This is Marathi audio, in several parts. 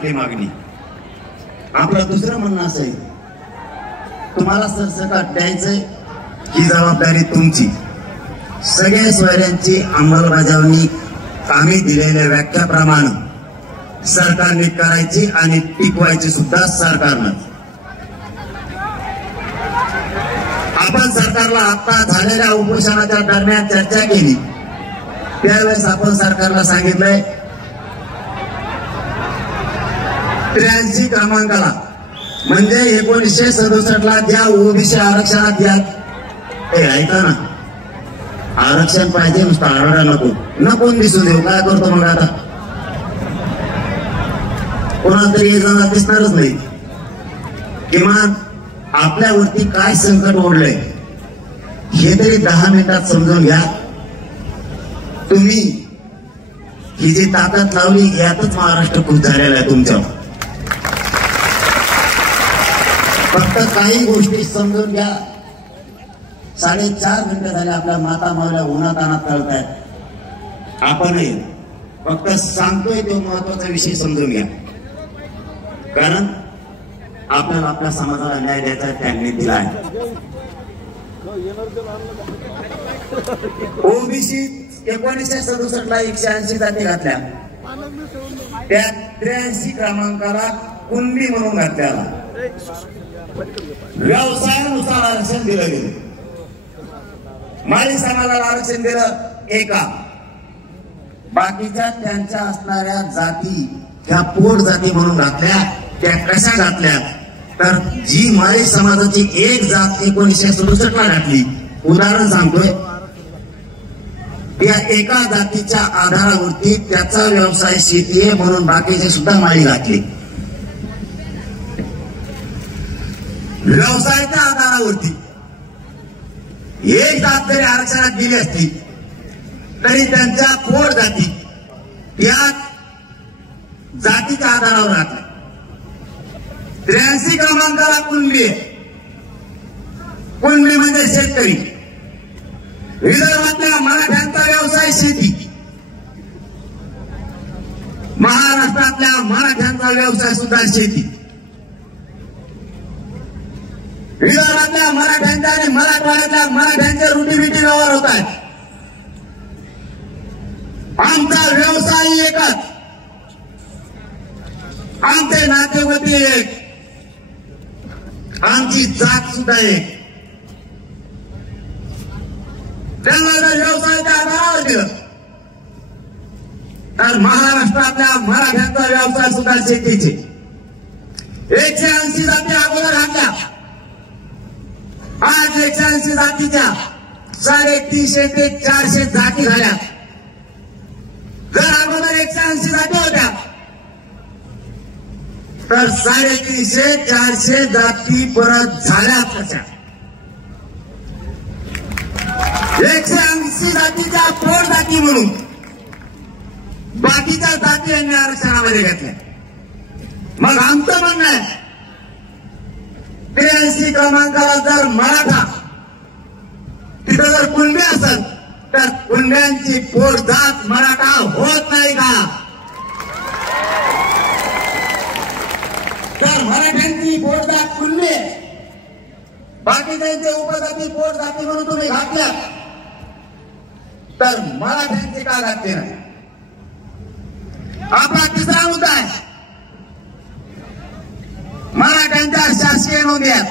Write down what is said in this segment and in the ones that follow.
आपली मागणी. आपलं दुसरं म्हणणं असं आहे, तुम्हाला सरसकट द्यायचंय ही जबाबदारी तुमची. सगळ्या सोयऱ्यांची अंमलबजावणी आम्ही दिलेल्या व्याख्याप्रमाणे सरकारने करायची आणि टिकवायची सुद्धा सरकारनं. आपण सरकारला आता झालेल्या उपोषणाच्या दरम्यान चर्चा केली, त्यावेळेस आपण सरकारला सांगितलंय 83 क्रमांकाला म्हणजे 1967ला ज्या ओबीसी आरक्षणात द्या. ऐका ना, आरक्षण पाहिजे, नुसतं आरडा नको दिसू देऊ. काय करतो मग आता? कोणाला तरी एक जण दिसणारच नाही. किमान आपल्यावरती काय संकट ओढलंय हे तरी 10 मिनिटात समजून घ्या. तुम्ही ही जी ताकद लावली यातच महाराष्ट्र खुश झालेला आहे तुमच्यावर. फक्त काही गोष्टी समजून घ्या. 4.5 घंटे झाले आपल्या माता मावल्या उन्हात अनात कळतायत. आपणही फक्त सांगतोय तो महत्वाचा विषय समजून घ्या. कारण आपल्याला आपल्या समाजाला न्याय द्यायचा त्यांनी दिला आहे. ओबीसी 1967ला 180 जाती घातल्या, त्या 83 क्रमांकाला कुणबी म्हणून घातल्याला. व्यवसायानुसार आरक्षण दिलं गेलं. माळी समाजाला आरक्षण दिलं एका. बाकीच्या त्यांच्या असणाऱ्या जाती त्या पोट जाती म्हणून घातल्या. त्या कशा घातल्या तर जी माळी समाजाची एक जात 1967ला घातली, उदाहरण सांगतोय, त्या एका जातीच्या आधारावरती त्याचा व्यवसाय शेती आहे म्हणून बाकीचे सुद्धा माळी घातली. व्यवसायाच्या आधारावरती एक जात जरी आरक्षणात दिली असती तरी त्यांच्या पोट जाती त्या जातीच्या आधारावर घातल्या. 83 क्रमांकाला कुणबी म्हणजे शेतकरी. विदर्भातल्या मराठ्यांचा व्यवसाय शेती, महाराष्ट्रातल्या मराठ्यांचा व्यवसाय सुद्धा शेती. विदर्भातल्या मराठ्यांच्या आणि मराठवाड्यातल्या मराठ्यांचे रुटीबिटी व्यवहार होत आहेत. आमचा व्यवसाय एकच, आमचे नातेवाईक एक, आमची जात सुद्धा एक. त्यांना जर व्यवसायाच्या आधारावर दिलं तर महाराष्ट्रातल्या मराठ्यांचा व्यवसाय सुद्धा शेतीचे. 180 जाती अगोदर घातल्या. आज 180 जातीच्या 350 ते 400 जाती झाल्या. जर अगोदर 180 जाती होत्या तर 350-400 जाती परत झाल्या. कशा 180 जातीच्या पोट जाती म्हणून बाकीच्या जाती यांनी आरक्षणामध्ये घेतल्या. मग आमचं म्हणणं आहे 83 क्रमांकाला जर मराठा तिथं जर कुणबी असेल तर कुणब्यांची पोट जात मराठा होत नाही का? तर मराठ्यांची पोट जात कुणबी, बाकीच्यांचे उपजाती पोट जाती म्हणून तुम्ही घातल्या तर मराठ्यांची का घातली नाही? आपला तिसरा मुद्दा आहे मराठ्यांच्या शासकीय नोंदी आहेत.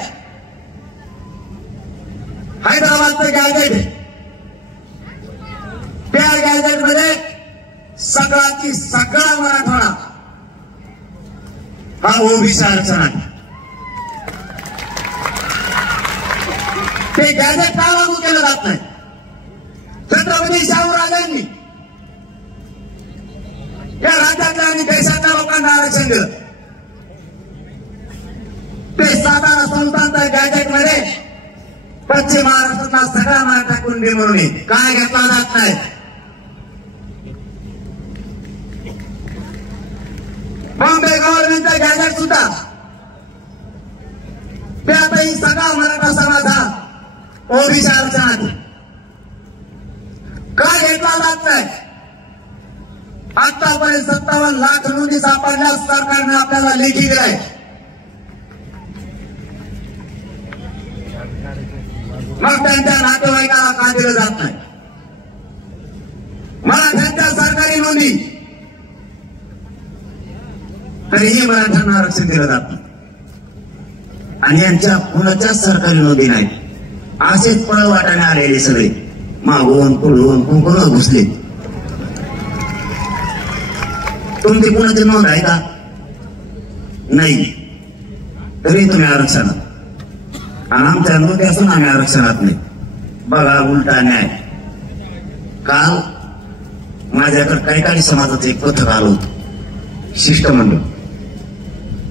हैदराबादचं गॅझेट आहे, त्या गॅझेट मध्ये सगळाची सगळा मराठवाडा हा ओबीसी आरक्षण आहे. ते गॅझेट का लागू केलं जात नाही? छत्रपती शाहूराजांनी या राज्यातल्या आणि देशातल्या लोकांना आरक्षण दिलं. ते सातारा संस्थांच्या गॅझेट मध्ये पश्चिम महाराष्ट्रातला सगळा मराठा कुणबी म्हणून काय घेतला जात नाही. बॉम्बे गव्हर्नमेंटचा गॅझेट सुद्धा त्यातही सगळा मराठा समाज हा ओबीसी आरक्षणात का घेतला जात नाही? आतापर्यंत 57 लाख नोंदी सापडल्या सरकारने आपल्याला लेखी दिलाय. मग त्यांच्या नातेवाईकाला का दिलं जात नाही? मराठ्यांच्या सरकारी नोंदी तरीही मराठ्यांना आरक्षण दिलं जात नाही आणि यांच्या कुणाच्याच सरकारी नोंदी नाही. असेच पळवाटाने आलेले सगळे मागून पुढून कुंकुण घुसले. तुमची कुणाची नोंद आहे का? नाही. तरी तुम्ही आरक्षणात आणि आमच्या नोंदी असून आम्ही आरक्षणात नाही. बघा उलटा न्याय. काल माझ्याकडे काही समाजाचं एक पथक आलं होतं, शिष्टमंडळ.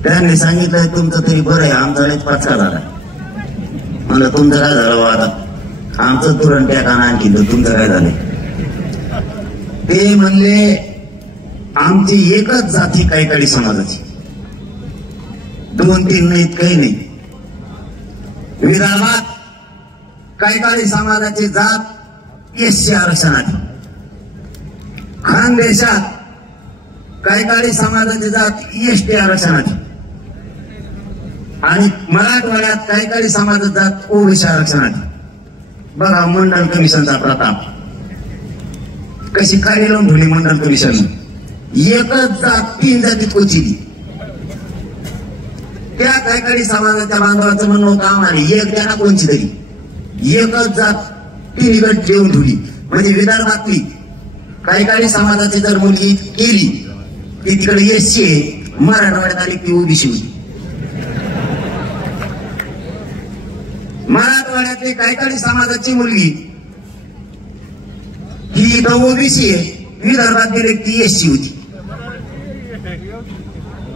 त्यांनी सांगितलं तुमचं तरी बरं आहे, आमचा लयच पचका झाला. म्हणलं तुमचं काय झालं आता? आमचं तुरण टॅका आणखी तुमचं काय झालं? ते म्हणले आमची एकच जाती काही समाजाची, 2-3 नाहीत, काही नाही. विदर्भात काही समाजाची जात एससी आरक्षणाची, खानदेशात काही समाजाची जात एसटी आरक्षणाची आणि मराठवाड्यात काही समाजाची जात ओबीसी आरक्षणाची. बघा मंडल कमिशनचा प्रताप कशी खाली लावून ठेवली. मंडल कमिशन एकच जात 3 जातीत कोचिली. त्या काही समाजाच्या बांधवाचं म्हणणं होतं आम्हाला एक त्यांना कोणची तरी एकच जात 3 गट देऊन ठेवली. म्हणजे विदर्भातली काही समाजाची जर मुलगी केली ती तिकडे एससी आहे, मराठवाड्यात आली ती ओबीसी होती. मराठवाड्यातली काही समाजाची मुलगी ही इथं ओबीसी आहे, विदर्भात गेली ती एससी होती.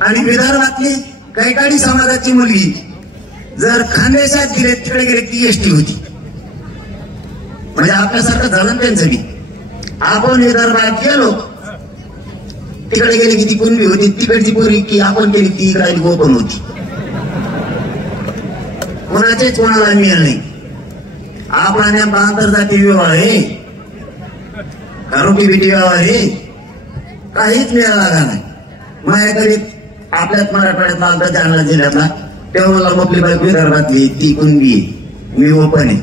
आणि विदर्भातली काही समाजाची मुलगी जर खानदेशात गेले तिकडे गेले ती एसटी होती. म्हणजे आपल्यासारखं झालं त्यांचं बी. आपण विदर्भात गेलो तिकडे गेली की ती कुणबी होती, तिकडची पोरी की आपण गेली ती इकडे गोपन होती. कोणाचेच कोणाला मिळेल नाही. आपला नेमका आंतरजातीय विवाह आहे का रोटी बिटी विवाह आहे? काहीच मिळाला नाही. माझ्याकडे आपल्याच मराठवाड्यातला आलता जालना जिल्ह्यातला, तेव्हा मला मोकली बाई विदर्भातली ती कुणबी आहे, मी ओपन आहे.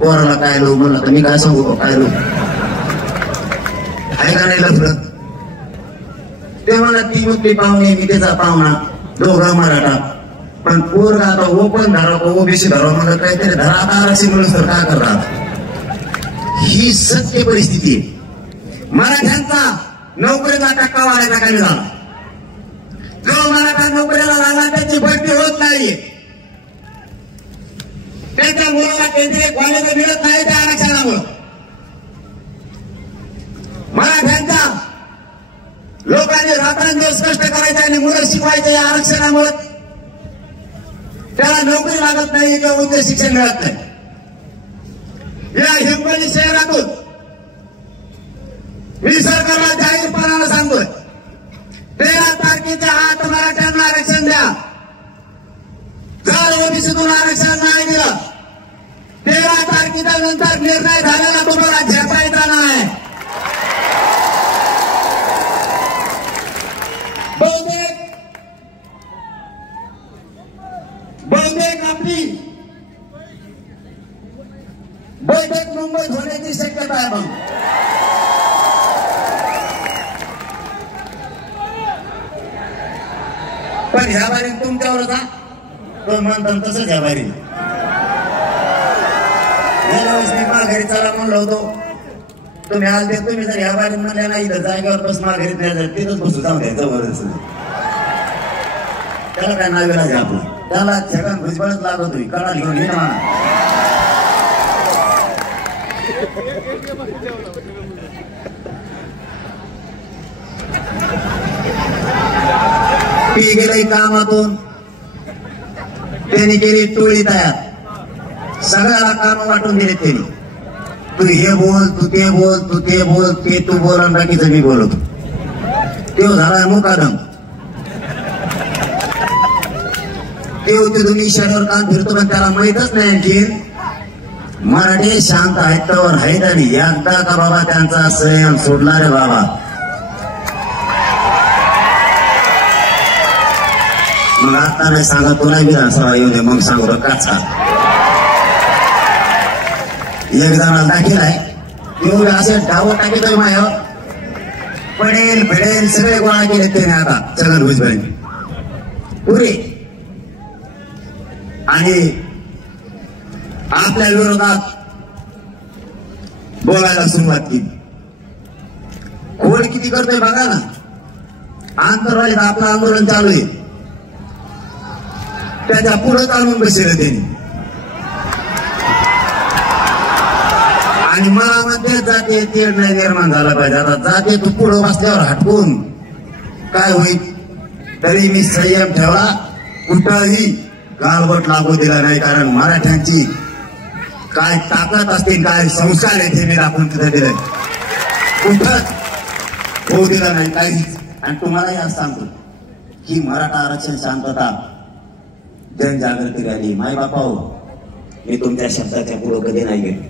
पोराला काय लोक म्हणलं तर मी काय सांगू काय लोक आहे का नाही लफडं? ते म्हणा ती मोकली पाहुणे मी त्याचा पाहुणा, दोघा मराठा. पण पोरगा आता ओपन धरा ओबीसी धरा म्हणलं काहीतरी धरा. आता आरक्षण मिळून तर काय करणार? ही सत्य परिस्थिती आहे. मराठ्यांचा नोकरीचा टक्का वाढायचा कमी झाला. जो मराठा नोकरीला लागला त्याची भरती होत नाहीये. त्यांच्या मुलाला केंद्रीय कॉलेज मिळत नाही त्या आरक्षणामुळे. मराठ्यांचा लोकांनी रात्रंदिवस कष्ट करायचे आणि मुलं शिकवायचे या आरक्षणामुळे. त्याला नोकरी लागत नाही किंवा उच्च शिक्षण मिळत नाही. या हिंगोली शहरातून मी सरकारला जाहीरपणानं सांगतोय 13 तारखेच्या आत मराठ्यांना आरक्षण द्या. जर ओबीसीतून आरक्षण नाही दिलं 13 तारखेच्या नंतर निर्णय झालेला तुम्हाला झेपायचा नाही. बहुतेक आपली बैठक मुंबईत होण्याची शक्यता आहे. मग पण ह्या बारी तुमच्यावर होता तो म्हणतात तसंच ह्या बारी. गेल्या वेळेस मी माघारी चला म्हणलो होतो, तुम्ही आलते. तुम्ही जर ह्या बारी म्हणल्या नाही तर जागेवर बस माघारीत नाही तिथंच बसू जाऊ द्या जबरदस्त. त्याला काय नावेला घ्या आपलं, त्याला छगन भुजबळच लागत होती कडा घेऊन ये ना. ती गेली कामातून, त्यांनी केली टोळी तयार, सगळ्याला काम वाटून दिले त्यांनी. तू हे बोल, तू ते बोल, तू ते बोल, ते तू बोल आणि बाकीचं मी बोलतो. तो झाला मुकादम. देव तिथून इशाऱ्यावर काम फिरतो पण त्याला माहीतच नाही आणखीन मराठी शांत आहेत तर आहेत. आणि एकदा का बाबा त्यांचा संयम सोडला रे बाबा मग आता नाही सांगा तुला विधानसभा येऊ दे मग सांगू काचा एक जणाला दाखिलाय एवढे असे डाव टाकेतोय माय पडेल फेडेल सगळे गोळा केले त्याने आता छगन भुजबळ पुरे आणि आपल्या विरोधात बोलायला सुरुवात केली. खोड किती करतोय बघा ना. आंतरवालीत आपलं आंदोलन चालू आहे त्याच्या पुढे चालून बसेल त्यांनी आणि मला मध्ये जाते तेढ नाही निर्माण झाला पाहिजे. आता जाते तू पुढं बसल्यावर हटकून काय होईल. तरी मी संयम ठेवला कुठंही गालबोट लागू दिला नाही कारण मराठ्यांची काय ताकद असते काय संस्कार आहे ते मी दाखवून तिथे दिले कुठंच होऊ दिला नाही काहीच. आणि तुम्हालाही आज सांगतो की मराठा आरक्षण शांतता जनजागृती रॅली माय बापा हो मी तुमच्या शब्दाच्या पुढे कधी नाही गेलो.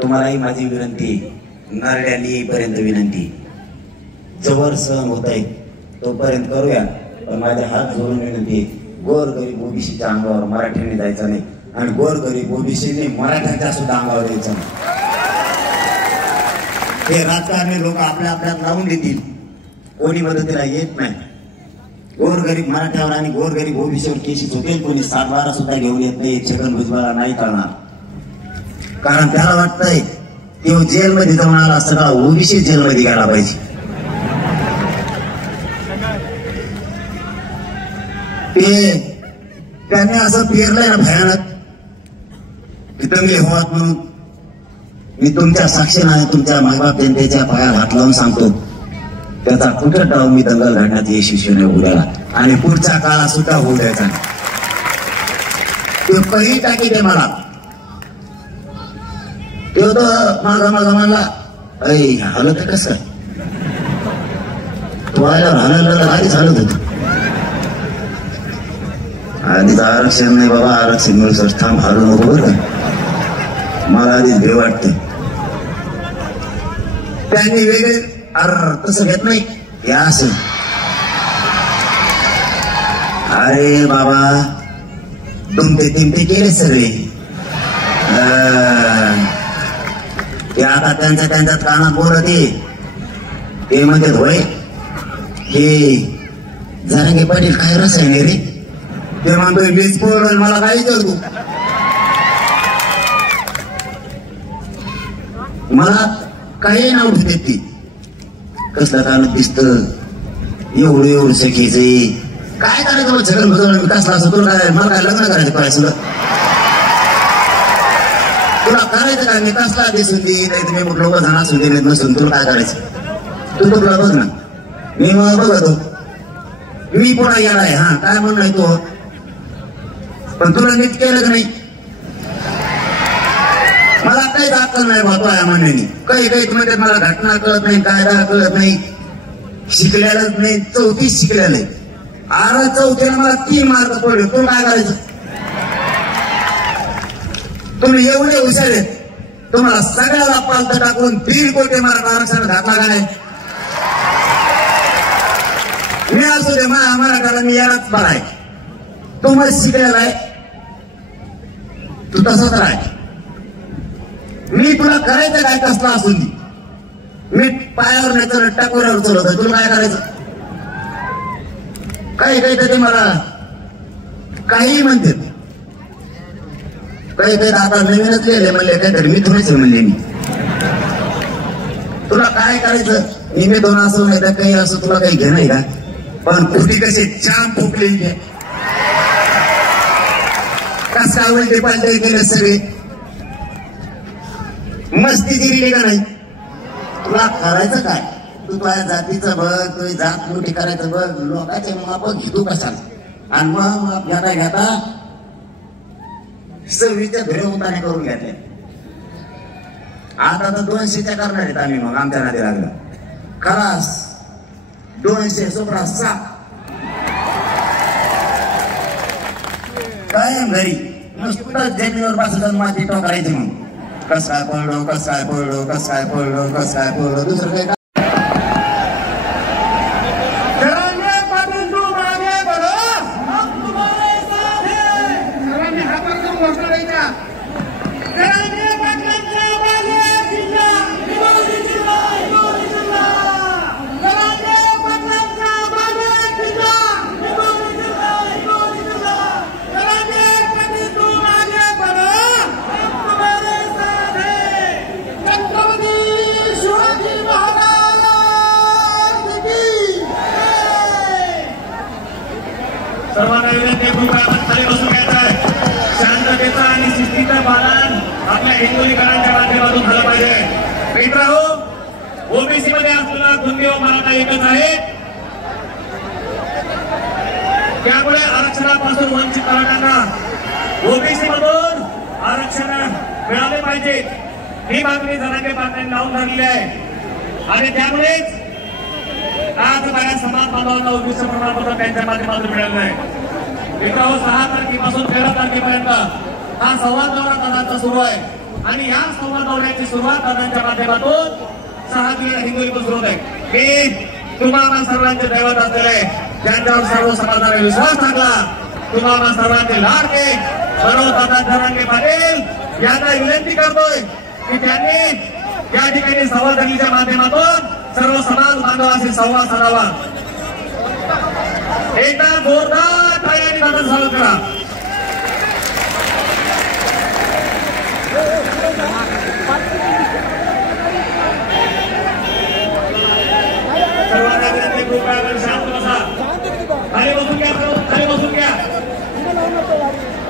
तुम्हालाही माझी विनंती नरड्याने येईपर्यंत विनंती जवळ सहन होत आहे तोपर्यंत करूया. पण माझ्या हात जोडून विनंती गोर गरीब ओबीसीच्या अंगावर मराठ्यांनी जायचं नाही आणि गोर गरीब ओबीसीने मराठ्यांच्या सुद्धा अंगावर यायचं नाही. हे राजकारणी लोक आपल्या आपल्यात लावून देतील कोणी मदतीला येत नाही. गोरगरीब मराठ्यावर आणि गोरगरीब ओबीसीवर केसेस होतील कोणी 7-12 सुद्धा घेऊन येत नाही. छगन भुजबळला नाही करणार कारण त्याला वाटतंय तो जेलमध्ये जाऊन आला सगळा ओबीसी जेलमध्ये गेला पाहिजे. ते त्याने असं पेरलंय ना भयानक की दंगे होत म्हणून मी तुमच्या साक्षीने तुमच्या मायबाप जनतेच्या पायात हात लावून सांगतो त्याचा कुठं डाव मी दंगल घडण्यात यशस्वी नाही उद्याला आणि पुढच्या काळात सुद्धा होऊ द्यायचा नाही. ते पहिली टाकी दे मला ते होतं माझा म्हणला अरे हालत आहे कसं तू आल्यावर हालायला आधीच हालत होत आधीच आरक्षण नाही बाबा आरक्षण मिळू सर थांब हालू नको बरं का मला आधीच भे वाटते. त्यांनी वेगळे तसं घेत नाही या असं अरे बाबा तुमते तिमते केले सगळे ते आता त्यांच्यात कानात बोलत ते म्हणते होय हे जरांगे पाटील काय रसायन रे ते म्हणतोय वीज पोळ मला काही करतो मला काही नाव ठेवते ती कसलं कानात दिसत एवढं सखीचे काय करायचं छगन भुजबळ कसला असं तुला काय मला काय लग्न करायचं करायचं तुला करायचं काय मी कसला दिसून दे नाही तुम्ही लोक जण असून दे नसून तुला काय करायचं तू तुला बघ ना मी मग बघतो मी पुन्हा येणार हा काय म्हणणार तो पण तुला नीट केलं का नाही मला काहीच अक्कल नाही भातो या म्हणण्यानी काही म्हणजे मला घटना कळत नाही कायदा कळत नाही शिकलेलंच नाही 34 शिकलेलं आहे. 4थीला मला 3 मार्क पडले तू काय करायचं. तुम्ही एवढे हुशार आहेत तुम्हाला सगळ्याला पालत टाकून 1.5 कोटी मराठा आरक्षण घातला का नाही. मी असू दे मराठाला मी यालाच बराय तू मग शिकलेला आहे तू तसंच राह मी तुला करायचं काय कसला असून दे मी पायावर नाही तर टाकोऱ्यावर चलवत तुला काय करायचं. काही तर ते मला काही म्हणतात काही आता नवीनच लिहिले म्हणले काहीतरी मी थोडेच म्हणले मी तुला काय करायचं मी 2 असं नाही तर काही असं तुला काही घेणं आहे का. पण कुठे कसे छान फुकले कस काय उलटे पालटे केले सगळे मस्ती दिली का नाही. तुला करायचं काय तू तुझ्या जातीचं बघ तुझी जात मोठी करायचं बघ लोकांचे माप घेतो कशाला आणि मग घेता 26च्या घरे उताने करून घेतले. आता तर 200च्या करणार आहेत आम्ही मग आमच्या नादी लागलं खलास 200 सोपरा 7 कायम घरी नुसतं जमिनीवर बसायचं माती टोकायची म्हणून कस काय पडलो दुसरं काही सर्वांना विनंती कृपया खाली बसून घ्यायचं आहे. शांततेचा आणि शिस्तीचं पालन आपल्या हिंगोलीकरांच्या माध्यमातून झालं पाहिजे. मित्रांनो, ओबीसी मध्ये असलेला कुणबी व मराठा एकच आहे. त्यामुळे आरक्षणापासून वंचित मराठ्यांना ओबीसी मधून आरक्षण मिळाले पाहिजे ही मागणी जरांगे पाटलांनी लावून धरली आहे. आणि त्यामुळेच आज बऱ्याच समाज बांधवांना ओबीसी प्रमाणपत्र त्यांच्या माध्यमातून मिळालं नाही. मित्रांनो, 6 तारखेपासून 13 तारखेपर्यंत हा संवाद दौरा दादांचा सुरू आहे. आणि या संवाद दौऱ्याची सुरुवात दादांच्या माध्यमातून 6 जुलैला हिंगोलीतून सुरू आहे. मी तुम्हाला सर्वांचे दैवत असलेले, ज्यांच्यावर सर्व समाजाने विश्वास टाकला, तुम्हाला सर्वांचे लाडके दादा जरांगे पाटील यांना विनंती करतोय की त्यांनी या ठिकाणी संवाद रॅलीच्या माध्यमातून सर्व समाज बांधवांशी संवाद साधावा. एकदा जोरदार टाळ्यांनी दादा स्वागत करा. सर्वांना विनंती कृपया शांत बसा. खाली बसून घ्या, खाली बसून घ्या.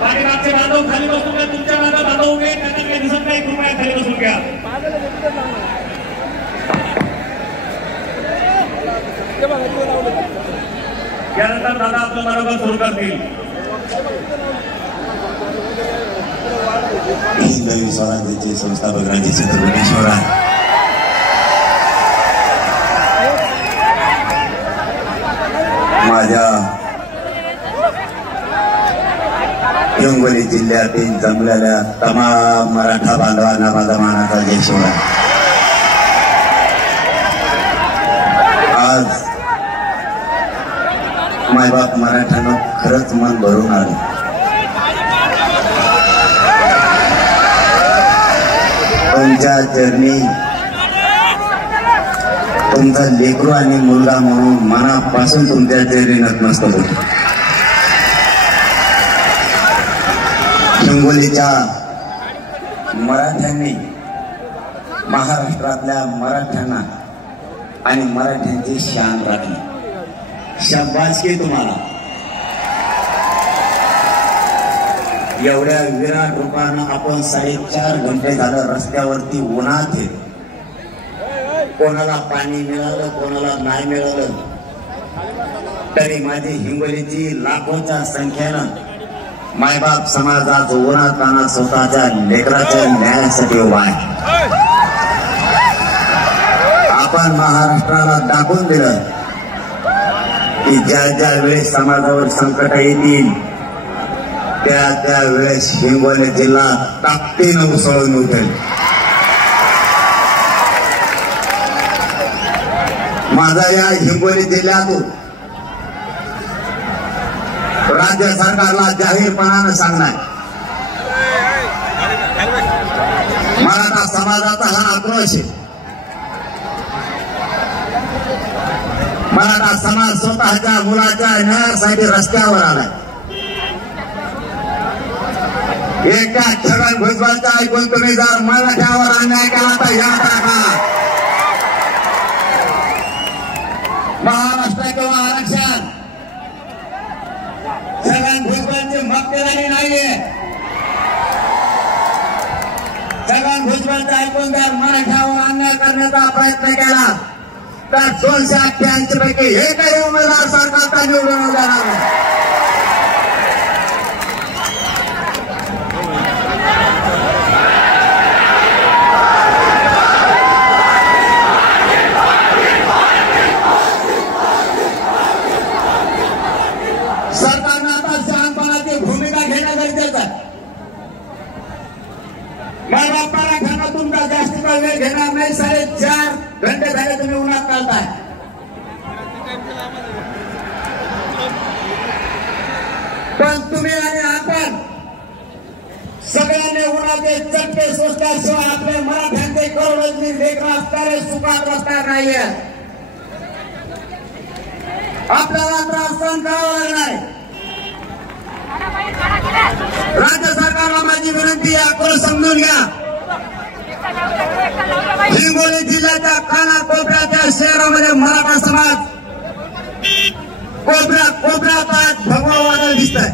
पाठीमागचे बांधव खाली बसून घ्या. तुमच्या मागे बांधव उभे त्यांना काही दिसत नाही. कृपया खाली बसून घ्या. यानंतर दादा आपलं मनोगत सुरू करतील. हिंदवी स्वराज्याचे संस्थापक राजे छत्रपती माझ्या हिंगोली जिल्ह्यातील जमलेल्या तमाम मराठा बांधवांना माझा मानाचा जय शिवराय. आज मायबाप मराठ्यानं खरंच मन भरून आलं. तुमच्या चरणी तुमचा लेकरू आणि मुलगा म्हणून मनापासून तुमच्या चरणी नतमस्तक होतो. हिंगोलीच्या मराठ्यांनी महाराष्ट्रातल्या मराठ्यांना आणि मराठ्यांची शान राखली. शाबासकी तुम्हाला. एवढ्या विराट रूपानं आपण 4.5 घंटे झालं रस्त्यावरती उन्हात आहे. कोणाला पाणी मिळालं, कोणाला नाही मिळालं, तरी माझी हिंगोलीची लाखोच्या संख्येनं मायबाप समाजात उन्हात पाण्यात स्वतःच्या लेकराच्या न्यायासाठी उभा आहे. आपण महाराष्ट्राला दाखवून दिलं की ज्या ज्या वेळेस समाजावर संकट येतील त्या त्या वेळेस हिंगोली जिल्हा ताकदीनं उसळून उठेल. माझा या हिंगोली जिल्ह्यातून राज्य सरकारला जाहीरपणानं सांगणार, मराठा समाजाचा हा आक्रोश आहे. मराठा समाज स्वतःच्या मुलाच्या न्यायासाठी रस्त्यावर आलाय. एका छगन भुजबळचा ऐकून तुम्ही जर मराठ्यावर अन्याय केला तर या टाका. महाराष्ट्र किंवा आरक्षण छगन भुजबळची मक्तेदारी नाहीये. छगन भुजबळचा ऐकून जर मराठ्यावर अन्याय करण्याचा प्रयत्न केला तर 288 पैकी एकही उमेदवार सरकारचा निवडून देणार नाही. सरकारनं आता शहाणपणाची भूमिका घेणं गरजेचं आहे. मायबाप मराठ्यांना तुमचा जास्त वेळ घेणार नाही. 4.5 घंटे झाले तुम्ही उन्हात चालताय. पण तुम्ही आणि आपण सगळ्यांनी उन्हाचे चटके सोसल्याशिवाय आपले मराठ्यांचे करोडोंची लेकरं असणारे सुखात असणार नाहीये. आपल्याला त्रास सहन करावा लागणार. राज्य सरकारला माझी विनंती आहे, आपण समजून घ्या. हिंगोली जिल्ह्याच्या कानाकोपऱ्याच्या शहरामध्ये मराठा समाज कोपऱ्यात भगवान दिसतंय.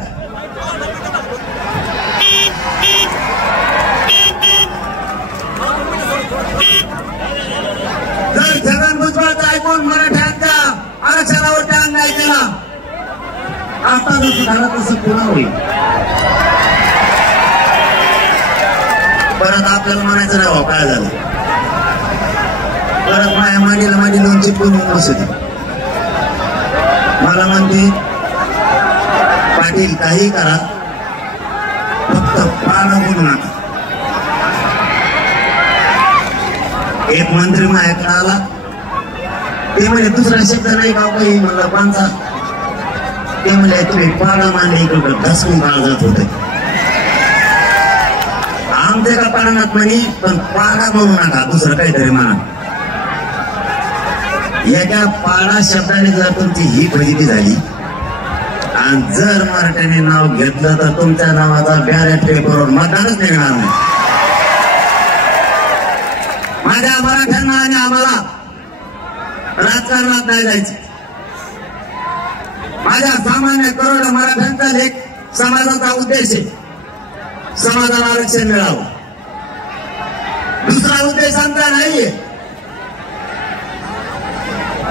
जर छगन भुजबळचं ऐकून मराठ्यांच्या आरक्षणावरती अन्याय केला, आता जसं झालं तसं पुन्हा होईल. परत आपल्याला म्हणायचं नाही हो काय झालं, परत माझ्या मांडीला माझी लोन चिपकून बसते. मला म्हणते पाटील काही करा, फक्त पानं बोलू नका. एक मंत्री माझ्याकडे आला, ते म्हणजे दुसरा शब्द नाही गाव काही म्हणलं पांचा. ते म्हणजे तुम्ही पाडा मांडले इकडे धसून काळ जात होते. आमचे का पाडणार म्हणे, पण पाडा म्हणू नका, दुसरं काहीतरी म्हणा. एका पाडा शब्दाने जर तुमची ही फजिती झाली आणि जर मराठ्याने नाव घेतलं तर तुमच्या नावाचा बॅलेट पेपरवर मतदानच निघणार नाही. माझ्या मराठ्यांना आणि आम्हाला राजकारणात नाही जायचं. माझ्या सामान्य करोड मराठ्यांचा लेख समाजाचा उद्देश आहे, समाजाला आरक्षण मिळावं. दुसरा उद्देश आमचा नाहीये.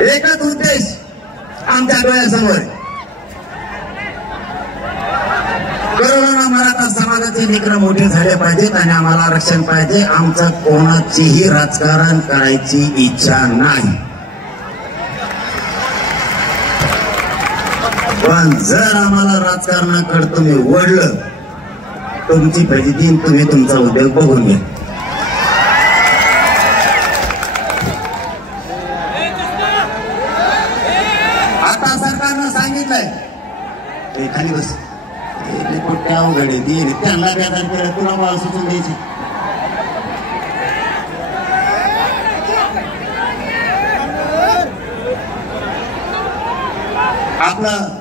एकच उद्देश आमच्या डोळ्यासमोर आहे. करोडोना मराठा समाजाचे लेकरं मोठे झाले पाहिजेत आणि आम्हाला आरक्षण पाहिजे. आमचं कोणाचीही राजकारण करायची इच्छा नाही. पण जर आम्हाला राजकारणाकडे तुम्ही ओढलं, तुमची फजिती तुम्ही तुमचा उद्योग बघून घ्या. आता सरकारनं सांगितलंय खाली बस, कोणत्या अवघड आहे त्यांना व्याजान केलं, तुला मला सुचून द्यायची. आपलं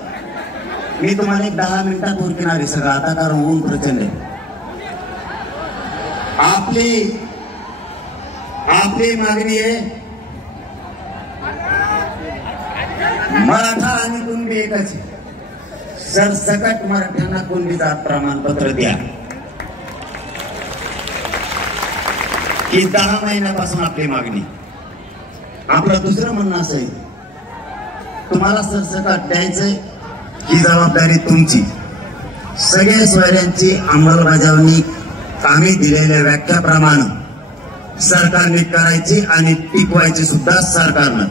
मी तुम्हाला एक 10 मिनिटात उरकणार आहे सगळं आता, कारण ऊन प्रचंड आहे. आपली मागणी आहे मराठा आणि कुणबी एकच. सरसकट मराठ्यांना कुणबी जात प्रमाणपत्र द्या. ही 10 महिन्यापासून आपली मागणी. आपलं दुसरं म्हणणं असं आहे, तुम्हाला सरसकट द्यायचंय, ही जबाबदारी तुमची. सगळ्या सोयऱ्यांची अंमलबजावणी आम्ही दिलेल्या व्याख्याप्रमाणे सरकारने करायची आणि टिकवायची सुद्धा सरकारनं.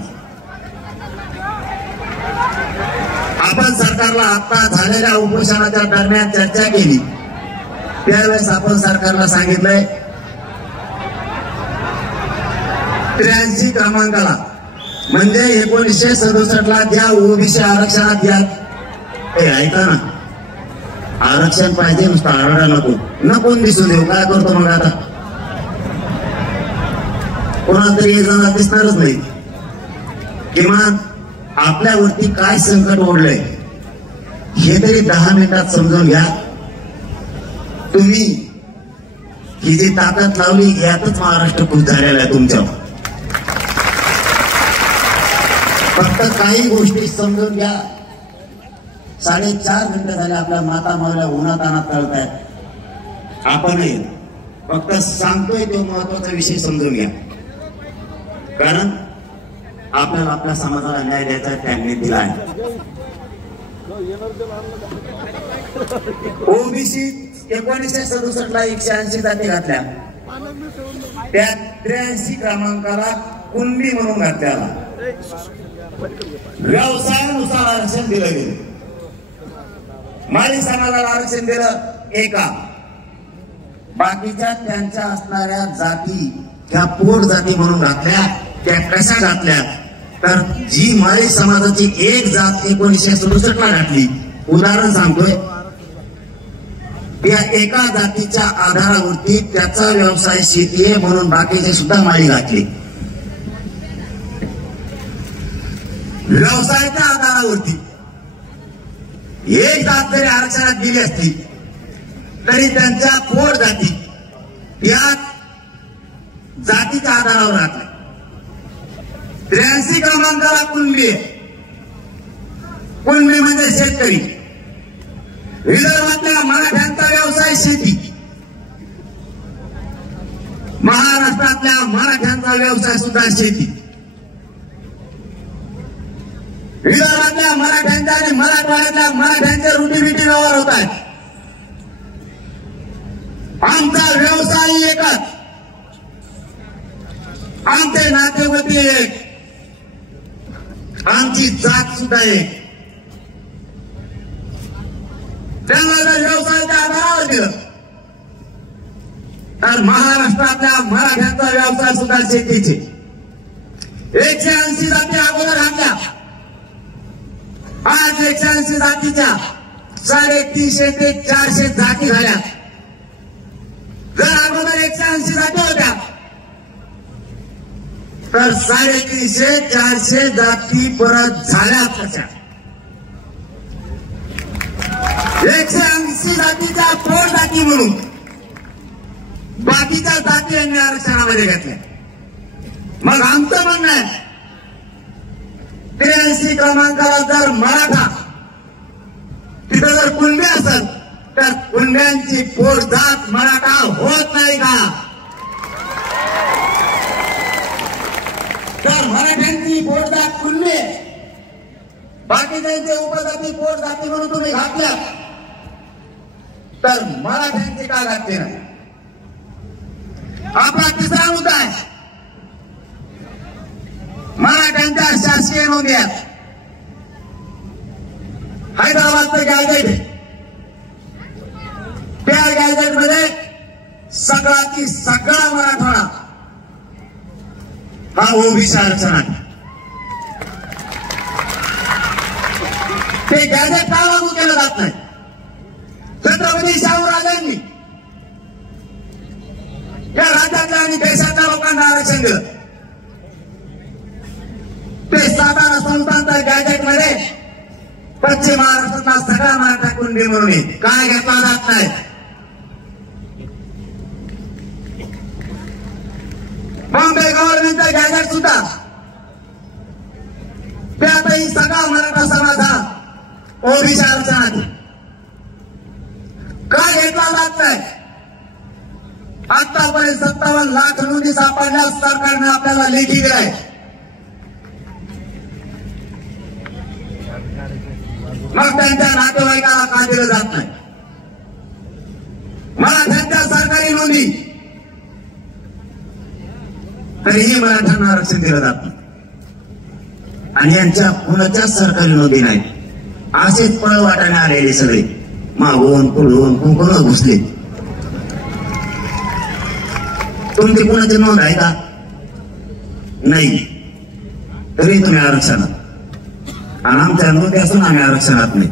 आपण सरकारला आता झालेल्या उपोषणाच्या दरम्यान चर्चा केली, त्यावेळेस आपण सरकारला सांगितलंय 83 क्रमांकाला म्हणजे 1967 ज्या ओबीसी आरक्षणात या ऐका ना, आरक्षण पाहिजे, नुसतं आरडा नको दिसून देऊ. काय करतो मग आता, कोणाला तरी एक जण दिसणारच नाही. किमान आपल्यावरती काय संकट ओढलंय हे तरी 10 मिनिटात समजून घ्या. तुम्ही ही जी ताकद लावली यातच महाराष्ट्र खुश झालेला आहे तुमच्यावर. फक्त काही गोष्टी समजून घ्या. 4.5 घंटे झाले आपल्या माता मावल्या उन्हात अनात तळतायत. आपणही फक्त सांगतोय तो महत्वाचा विषय समजून घ्या, कारण आपल्याला आपल्या समाजाला न्याय द्यायचा त्यांनी दिला आहे. ओबीसी 1967 ला 180 जाती घातल्या, त्या 83 क्रमांकाला कुणबी म्हणून घातल्याला. व्यवसायानुसार आरक्षण दिलं गेलं. माळी समाजाला आरक्षण दिलं एका, बाकीच्या त्यांच्या असणाऱ्या जाती त्या पोट जाती म्हणून घातल्या. त्या कशा घातल्या तर जी माळी समाजाची एक जात 1967 ला घातली, उदाहरण सांगतोय, त्या एका जातीच्या आधारावरती त्याचा व्यवसाय शेती आहे म्हणून बाकीचे सुद्धा माळी घातली. व्यवसायाच्या आधारावरती एक जात जरी आरक्षणात गेली असती तरी त्यांच्या पोट जाती या जातीच्या आधारावर घातल्या. 83 क्रमांकाला कुणबी आहे. कुणबी म्हणजे शेतकरी. विदर्भातल्या मराठ्यांचा व्यवसाय शेती, महाराष्ट्रातल्या मराठ्यांचा व्यवसाय सुद्धा शेती. विदर्भातल्या मराठ्यांच्या आणि मराठवाड्यातल्या मराठ्यांचे रुटीबिटी व्यवहार होत आहेत. आमचा व्यवसाय एकच, आमचे नातेवाईक एक, आमची जात सुद्धा एक. त्यांना जर व्यवसायाच्या आधारावर दिलं तर महाराष्ट्रातल्या मराठ्यांचा व्यवसाय सुद्धा शेतीचे. 180 जाती अगोदर घातल्या, आज 180 जातीच्या 350 ते 400 जाती झाल्या. जर अगोदर 180 जाती होत्या तर 350-400 जाती परत झाल्या कशा? 180 जातीच्या पोट जाती म्हणून बाकीच्या जाती यांनी आरक्षणामध्ये घेतल्या. मग आमचं म्हणणं आहे 83 क्रमांकाला जर मराठा, तिथं जर कुणबी असेल तर कुणब्यांची पोट जात मराठा होत नाही का? तर मराठ्यांची पोट जात कुणबी, बाकीच्यांचे उपजाती पोट जाती म्हणून तुम्ही घातल्या तर मराठ्यांची का घातली नाही? आपला तिसरा मुद्दा आहे मराठ्यांच्या शासकीय नोंदी आहेत. हैदराबादचं गॅजेट आहे, त्या गॅजेटमध्ये सगळाची सगळा मराठवाडा हा ओबीसी आरक्षण आहे. ते गॅजेट का लागू केलं जात नाही? छत्रपती शाहूराजांनी या राज्यातल्या आणि देशातल्या लोकांना आरक्षण दिलं. ते सातारा संस्थांच्या गॅजेटमध्ये पश्चिम महाराष्ट्रातला सगळा मराठा कुणबी म्हणून काय घेतला जात नाही? बॉम्बे गव्हर्नमेंटचा गॅजेट सुद्धा त्यातही सगळा मराठा समाज हा ओबीसी आरक्षणात का घेतला जात नाही? आतापर्यंत 57 लाख नोंदी सापडल्या सरकारने आपल्याला लेखी दिलाय. मग त्यांच्या नातेवाईकाला का दिलं जात नाही? मराठ्यांच्या सरकारी नोंदी तरीही मराठ्यांना आरक्षण दिलं जात नाही आणि यांच्या कुणाच्याच सरकारी नोंदी नाही. असेच पळवाटाने आलेले सगळे मागून पुढून कुंकून घुसले. तुमची कुणाची नोंद आहे का? नाही. तरी तुम्ही आरक्षणात, आणि आमच्या नोंदी असून आम्ही आरक्षणात नाही.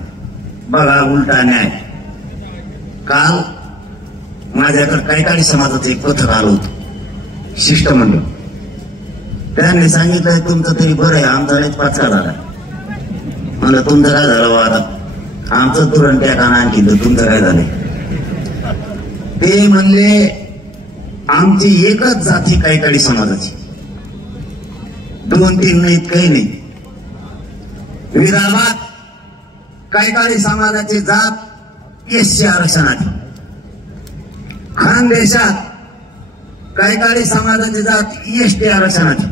बघा उलटा न्याय. काल माझ्याकडे कैकाडी समाजाचं एक पथक आलं होतं, शिष्टमंडळ. त्यांनी सांगितलंय तुमचं तरी बरं आहे, आमचा लयच पाचका झाला. म्हणलं तुमचं काय झालं आता? आमचं तुरण त्या काना आणखी तुमचं काय झालंय? ते म्हणले आमची एकच जाती कैकाडी समाजाची, 2-3 नाहीत, काही नाही. विदर्भात कैकाडी समाजाची जात एससी आरक्षणात, खानदेशात कैकाडी समाजाची जात एसटी आरक्षणात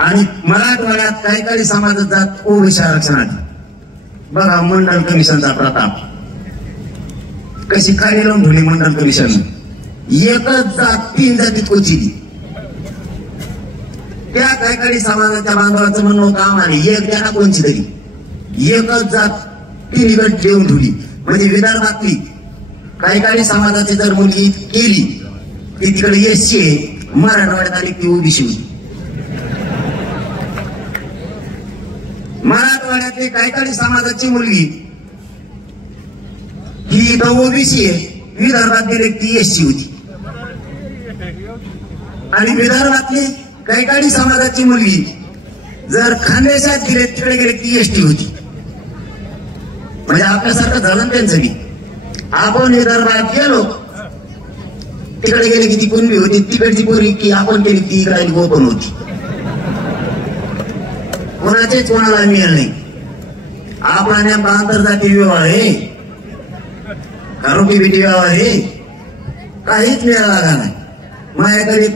आणि मराठवाड्यात कैकाडी समाजाची जात ओबीसी आरक्षणात. बघा मंडल कमिशनचा प्रताप कशी खाली लावून ठेवली. मंडल कमिशन एकच जात 3 जातीत कोचिली. त्या कैकाडी समाजाच्या बांधवाचं म्हणणं होतं आम्हाला एक द्या कोणची तरी, एकच जात 3 गट देऊन ठेवली. म्हणजे विदर्भातली कैकाडी समाजाची जर मुलगी केली ती तिकडे एससी आहे, मराठवाड्यात आली ती ओबीसी होती. मराठवाड्यातली कैकाडी समाजाची मुलगी ही इथं ओबीसी आहे, विदर्भात गेली ती एससी होती. आणि विदर्भातली कैकाडी समाजाची मुलगी जर खानदेशात गेले तिकडे गेले ती एसटी होती. म्हणजे आपल्यासारखं झालं त्यांचं बी. आपण विदर्भात गेलो तिकडे गेले की ती कुणबी होती, तिकडची पोरी की आपण केली ती इकडे गोपन होती. कोणाचेच कोणाला मिळेल नाही. आपला नेमका आंतरजातीय विवाह आहे का रोटीबिटी विवाह आहे? काहीच वेळ लागा नाही. माझ्याकडे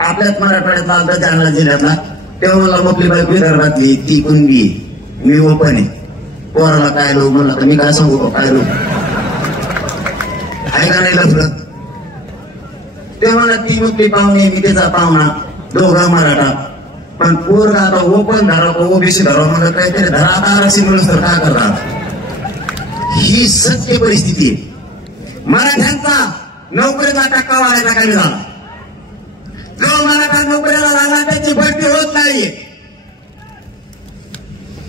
आपल्याच मराठवाड्यातला आमच्या जालना जिल्ह्यातला तेव्हा मला मोकळी बाई विदर्भातली ती कुणबी मी ओपन आहे. पोराला काय लोक म्हणला तर मी काय सांगू काय लोक आहे का नाही लफलं? ते म्हणा ती मोकळी पाहुणे मी त्याचा पाहुणा दोघा मराठा. पण पोरगा आता ओपन धरा ओबीसी धरा म्हणलं काहीतरी धरा आता आरक्षण मिळून तर काय करणार? ही सत्य परिस्थिती आहे. मराठ्यांचा नोकरीचा टक्का वाढायचा कमी झाला. जो मराठा नोकरीला लागला त्याची भरती होत नाहीये.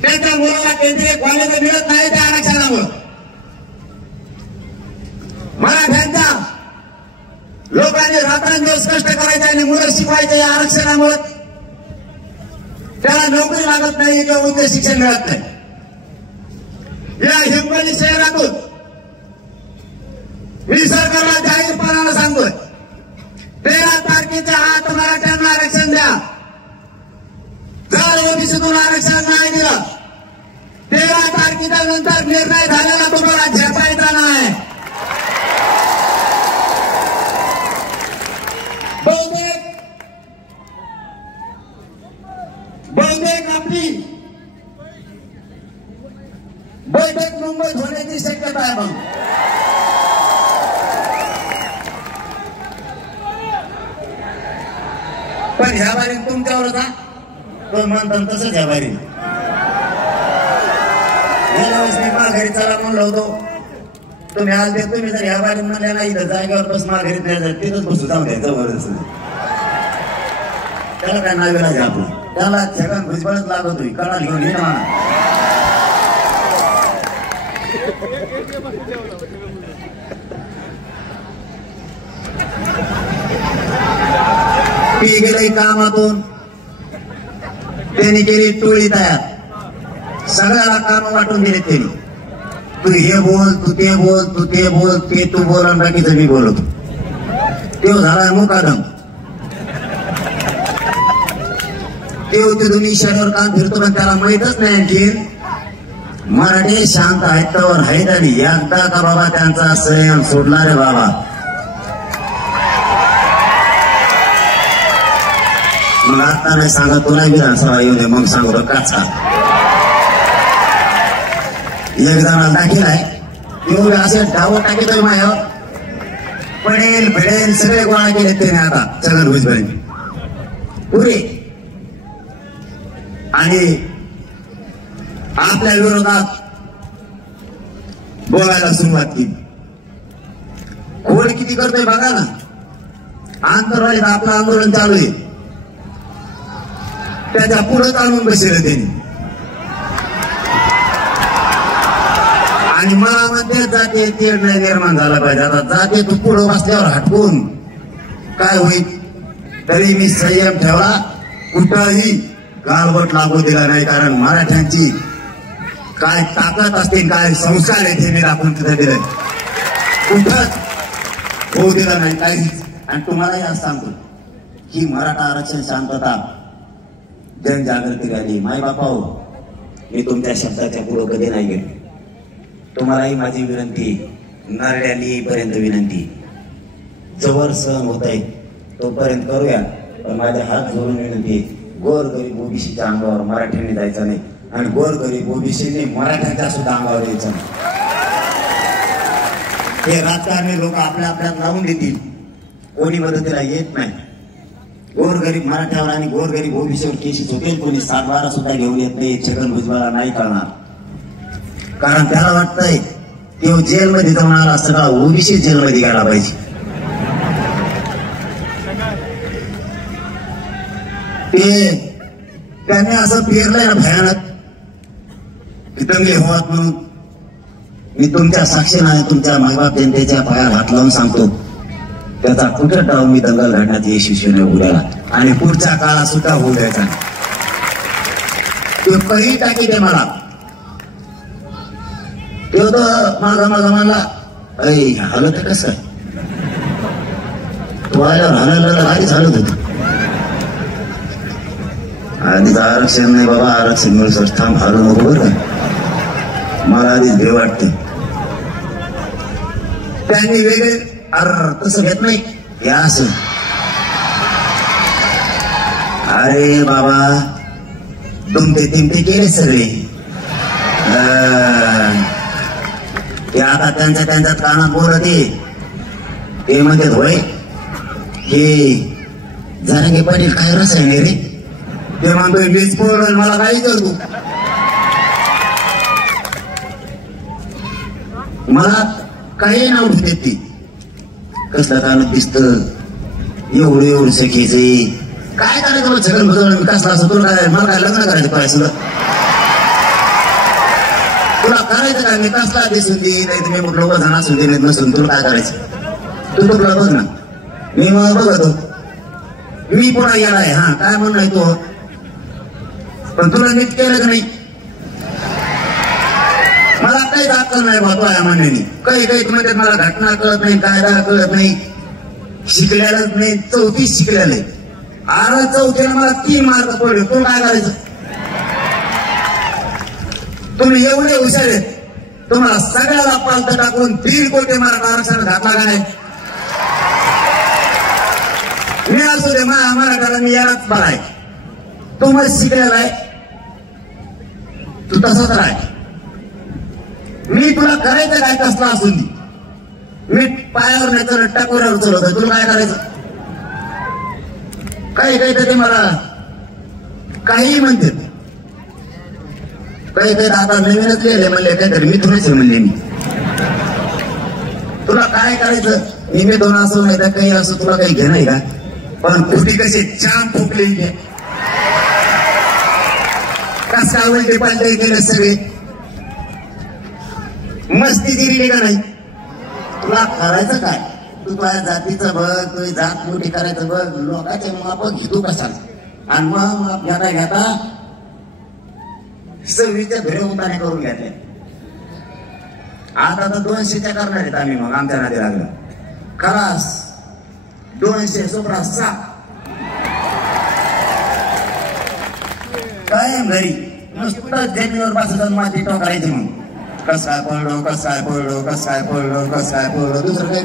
त्यांच्या मुलाला केंद्रीय कॉलेज मिळत नाही त्या आरक्षणामुळे. मराठ्यांच्या लोकांनी रात्रंदिवस कष्ट करायचे आणि मुलं शिकवायचे या आरक्षणामुळे त्याला नोकरी लागत नाही किंवा उच्च शिक्षण मिळत नाही. या हिंगोली शहरातून मी सरकारला जाहीरपणानं सांगतोय 13 तारखेच्या आत मराठ्यांना आरक्षण द्या. जर ओबीसीतून आरक्षण नाही दिलं 13 तारखेच्या नंतर निर्णय झालेला तुम्हाला झेपायचा नाही. बहुतेक आपली बैठक मुंबईत होण्याची शक्यता आहे. मग पण ह्या बारीत तुमच्यावर होता तो म्हणतात तसंच ह्या बारीत. गेल्या वेळेस मी माघारी चला म्हणलो होतो. तुम्ही आज देत तुम्ही जर ह्या बारीत म्हणल्या नाही इथं जागेवर बस माघारीत नाही जात तिथंच बसू जाऊ द्यायचं बरंच. त्याला काय नाव लागेल आपलं त्याला जगात भुजबळच लागत होई कळा घेऊन ये ना. ती गेली कामातून त्यांनी केली टोळी तयार. सगळ्याला काम वाटून दिले त्यांनी. तू हे बोल तू ते बोल तू ते बोल ते तू बोल आणि बाकीचं मी बोलतो. तो झाला मुकादम. ते दोन्ही शहरावर काम फिरतो पण त्याला माहितच नाही आणखी मराठी शांत आहेत तर आहेत आणि एकदा का बाबा त्यांचा संयम सोडला रे बाबा मग आता नाही सांगा तुला विधानसभा येऊ दे मग सांगू काचा. एक जणाला दाखील आहे एवढे असे डावं टाकीतोय मायावर पडेल भिडेल सगळे गोळा केले त्याने आता छगन भुजबळांनी पुरे आणि आपल्या विरोधात बोलायला सुरुवात केली. खोड किती करतोय बघा ना. आंतरवालीत आपलं आंदोलन चालू आहे त्याच्या पुढे चालून बसले त्यांनी आणि मला म्हणते जाते तेढ नाही निर्माण झाला पाहिजे. आता जाते तू पुढे बसल्यावर हटकून काय होईल. तरी मी संयम ठेवला कुठंही गालबोट लागू दिला नाही. कारण मराठ्यांची काय ताकद असते काय संस्कार आहे ते मी दाखवून तिथे दिले. कुठंच होऊ दिला नाही काहीच. आणि तुम्हालाही आज सांगतो की मराठा आरक्षण शांतता जनजागृती रॅली माय बापा हो मी तुमच्या शब्दाच्या पुढे कधी नाही गेलो. तुम्हालाही माझी विनंती नारड्याली येईपर्यंत विनंती जवळ सहन होत आहे तोपर्यंत करूया. पण माझ्या हात जोडून विनंती गोर गरीब ओबीसीच्या अंगावर मराठ्यांनी जायचं नाही आणि गोर गरीब ओबीसीने मराठ्यांच्या सुद्धा अंगावर यायचं नाही. हे राजकारणी लोक आपल्या आपल्यात लावून देतील कोणी मदतीला येत नाही. गोरगरीब मराठ्यावर आणि गोरगरीब ओबीसीवर केसेस होतील. कोणी 7-12 सुद्धा घेऊन येत नाही. छगन भुजबळला नाही कळणार कारण त्याला वाटतंय तो जेलमध्ये जाऊन आला सगळा ओबीसी जेलमध्ये गेला पाहिजे. त्यांनी असं पेरलंय ना भयानक की दंगे होत म्हणून मी तुमच्या साक्षीने तुमच्या मायबाप जनतेच्या पायात हात लावून सांगतो त्याचा कुठं डाव मी दंगल घडण्यात यशस्वी उद्याला आणि पुढच्या काळात सुद्धा होऊ द्यायचा. तो काही टाकी ते मला तो माझा मला हलत कसं तो आल्यावर हलायला भारीच हलत होत. आधीच आरक्षण नाही बाबा आरक्षण मिळू थांब हलू नको बरं मला आधीच भीती वाटते. त्यांनी वेगळे तसं घेत नाही हे असं. अरे बाबा दुमते तिमते केले सगळे. ते आता त्यांच्यात कानात बोलत ते म्हणतात होय हे जरांगे पाटील काय रसायन रे. ते म्हणतोय वीज पोळ मला काही करतो. मला काही नाव देत ती कसलं कानात दिसत एवढं सखीचे काय करायचं मला सगळं बदल कसला असं तुला काय मला काय लग्न करायचं पाहिजे तुला करायचं काय मी कसला दिसून दे नाही तुम्ही मग लोक जण असून दे नसून तुला काय करायचं तू तुला बघ ना. मी मग बघतो मी पुन्हा येणार हा काय म्हणणार तो पण तुला नीट केलं का नाही. मला काही दाखल नाही भातो या मान्याने काही म्हणजे मला घटना कळत नाही कायदा कळत नाही शिकलेलाच नाही. 34 शिकलेले 4थीला मला 3 मार्क पडले. तू काय करायचं. तुम्ही एवढे हुशार आहेत तुम्हाला सगळ्याला पालत टाकून 1.5 कोटी मार्क आरक्षण घातला का नाही. मी असू दे मराठाला मी यालाच बरा आहे. तू मग शिकलेला आहे तू तसंच राह. मी तुला करायचं काय कसला असून दे. मी पायावर नाही तर टाकोऱ्यावर चलवत तुला काय करायचं. काही तर ते मला काही म्हणतात काही आता नवीनच लिहिले म्हणले काहीतरी मी तुलाच म्हणले मी तुला काय करायचं. मी 2 असो नाही तर काही असो तुला काही घेणं आहे का. पण कुठे कसे छान फुकले कस काय उलटे पालटे केले सगळे मस्ती दिली का नाही. तुला करायचं काय. तू तुझ्या जातीचं बघ तुझी जात मोठी करायचं बघ लोकांचे माप घेतो कशाला आणि मग घेता 26च्या घरे उताने करून घेतले. आता तर 200च्या करणार आहेत आम्ही मग आमच्या नादी लागलं खलास 200 सोपरा 6 कायम घरी नुसतं जमिनीवर बसायचं माती टोकायची मग कस काय पडलो दुसरं काही